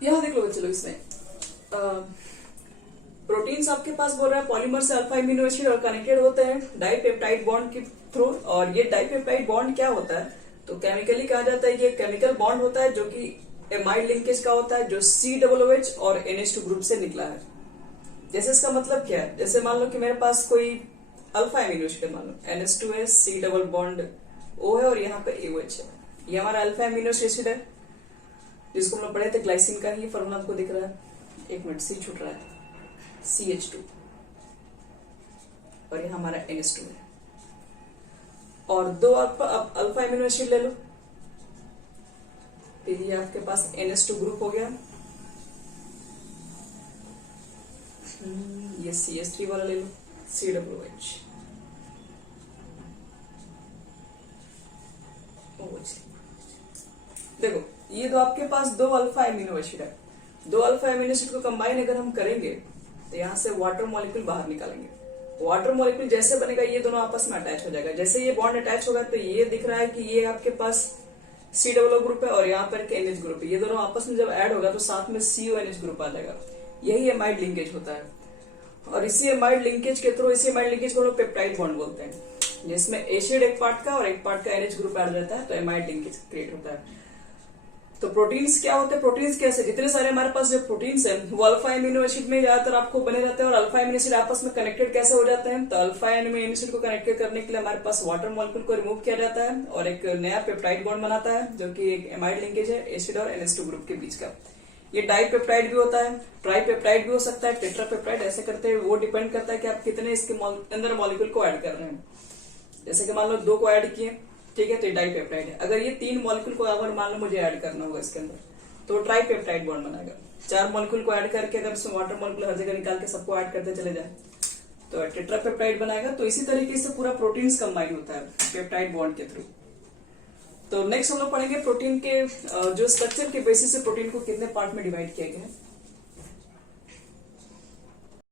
यहां देख लो, चलो इसमें प्रोटीन्स आपके पास बोल रहा है पॉलीमर से अल्फा एमिनो एसिड और कनेक्टेड होते हैं डाइपेप्टाइड बॉन्ड के थ्रू। और ये डाइपेप्टाइड बॉन्ड क्या होता है, तो केमिकली कहा जाता है ये केमिकल बॉन्ड होता है जो कि एमाइड लिंकेज का होता है, जो COOH और NH2 ग्रुप से निकला है। जैसे इसका मतलब क्या है, जैसे मान लो कि मेरे पास कोई अल्फा एमिनो एसिड है, मान लो NH2 है, C डबल बॉन्ड O है और यहाँ पे AOH है। ये हमारा अल्फा एमिनो एसिड है जिसको हम लोग पढ़े थे, ग्लाइसिन का ही फॉर्मूला आपको दिख रहा है। एक मिनट, C छूट रहा है, CH2 और यह हमारा NH2 है। और दो अल्फा एमिनो एसिड ले लो, तो ये आपके पास NH2 ग्रुप हो गया। ये CH3 वाला ले लो, COOH। देखो ये दो आपके पास दो अल्फा एमिनो एसिड है। दो अल्फा एमिनो एसिड को कंबाइन अगर हम करेंगे तो यहां से वाटर मॉलिक्यूल बाहर निकालेंगे। वाटर मॉलिक्यूल जैसे बनेगा ये दोनों आपस में अटैच हो जाएगा। जैसे ये बॉन्ड अटैच होगा तो ये दिख रहा है कि ये आपके पास COO ग्रुप है और यहाँ पर NH ग्रुप है। ये दोनों आपस में जब ऐड होगा तो साथ में CONH ग्रुप आ जाएगा। यही एमाइड लिंकेज होता है और इसी एमाइड लिंकेज के थ्रू, इसी एमाइड लिंकेज को लोग पेप्टाइड बॉन्ड बोलते हैं, जिसमें एसिड एक पार्ट का और एक पार्ट का NH ग्रुप ऐड रहता है, तो एमाइड लिंकेज क्रिएट होता है। तो प्रोटीन्स क्या होते हैं, प्रोटीन्स कैसे, जितने सारे हमारे पास जो प्रोटीन्स हैं वो अल्फा एमिनो एसिड में ज्यादातर आपको बने रहते हैं। और अल्फा एमिनो एसिड आपस में कनेक्टेड कैसे हो जाते हैं, तो अल्फा एमिनो एसिड को कनेक्टेड करने के लिए हमारे पास वाटर मॉलिक्यूल को रिमूव किया जाता है और एक नया पेप्टाइड बॉन्ड बनाता है, जो कि एक एमाइड लिंकेज है एसिड और NH2 ग्रुप के बीच का। ये डाइपेप्टाइड भी होता है, ट्राइपेप्टाइड भी हो सकता है, टेट्रापेप्टाइड, ऐसे करते हैं। वो डिपेंड करता है कि आप कितने इसके अंदर मॉलिक्यूल को ऐड कर रहे हैं। जैसे कि मान लो 2 को ऐड किए, ठीक है, तो ये डाइपेप्टाइड है। अगर ये 3 मॉलिक्यूल को अगर मान लो मुझे ऐड करना होगा इसके अंदर, तो ट्राइपेप्टाइड बॉन्ड बनाएगा। 4 मॉलिक्यूल को ऐड करके अगर उसमें वाटर मॉलिक्यूल हर जगह निकाल के सबको ऐड करते चले जाए तो टेट्रापेप्टाइड बनाएगा। तो इसी तरीके से पूरा प्रोटीन्स कंबाइन होता है पेप्टाइड बॉन्ड के थ्रू। तो नेक्स्ट हम लोग पढ़ेंगे प्रोटीन के जो स्ट्रक्चर के बेसिस से प्रोटीन को कितने पार्ट में डिवाइड किया गया है।